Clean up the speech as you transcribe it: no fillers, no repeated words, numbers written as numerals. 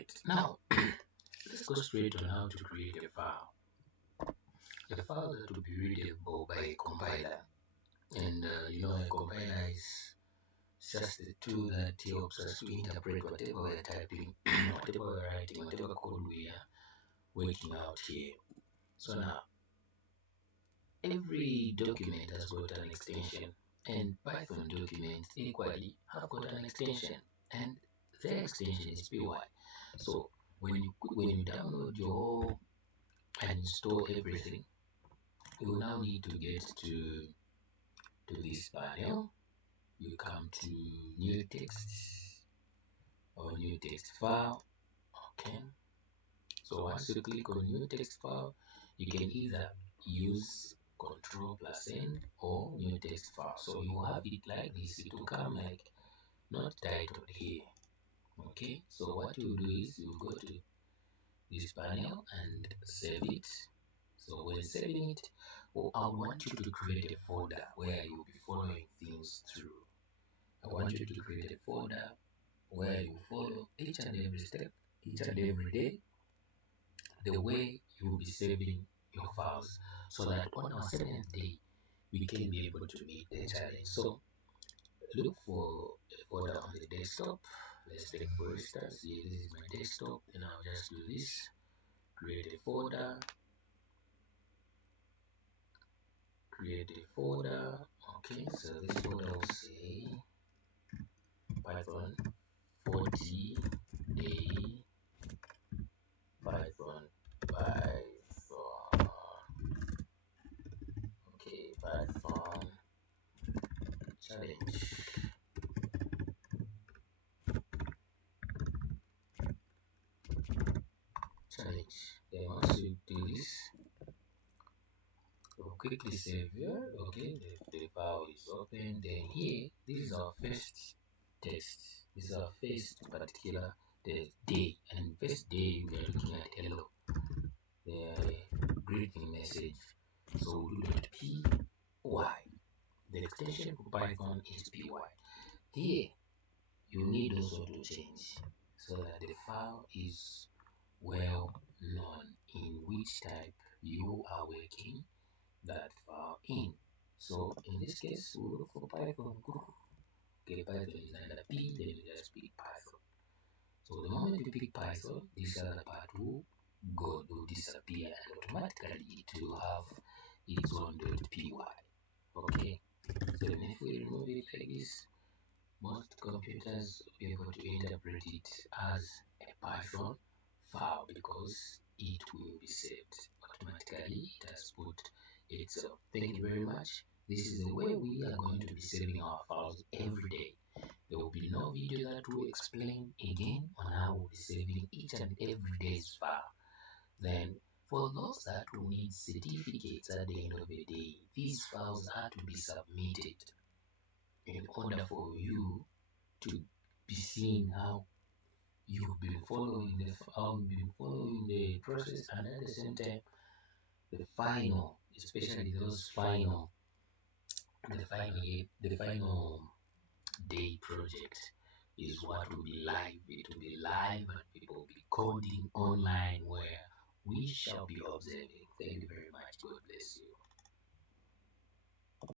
Alright, now let's go straight on how to create a file. The file that will be readable by a compiler. And a compiler is just a tool that helps us to interpret whatever we're typing, whatever we're writing, whatever code we are working out here. So now, every document has got an extension, and Python documents equally have got an extension, and their extension is py. So when you download your and install everything, you now need to get to this panel. You come to new text or new text file. Okay, so once you click on new text file, you can either use Ctrl+N or new text file. So you have it like this. It will come like not titled here. Okay, so what you do is you go to this panel and save it. So when saving it, I want you to create a folder where you'll be following things through. I want you to create a folder where you follow each and every step, each and every day, the way you will be saving your files, so that on our 7th day, we can be able to meet the challenge. So look for a folder on the desktop. Let's take for instance, here, this is my desktop, and I'll just do this, create a folder, okay, so this folder will say Python 40 day Python, okay, Python challenge. Then once you do this, we'll quickly save here. Okay, the file is open. Then here, this is our first text. This is our first particular day, and first day we are looking at hello, the greeting message. So we'll do .py. The extension for Python is py. Here, you need also to change so that the file is well known in which type you are working that file in. So in this case, we'll look for Python group. Okay, Python is under P, then you just pick Python. So the moment you pick Python, this other part will disappear, and automatically it will have its own .py. Okay, so then if we remove it like this, most computers will be able to interpret it as a Python file because it will be saved automatically. It has put itself. Thank you very much. This is the way we are going to be saving our files every day. There will be no video that will explain again on how we'll be saving each and every day's file. Then for those that will need certificates at the end of the day, these files are to be submitted in order for you to be seeing how you've been following the process, and at the same time the final, especially those the final day project is what will be live. It will be live and people will be coding online where we shall be observing. Thank you very much. God bless you.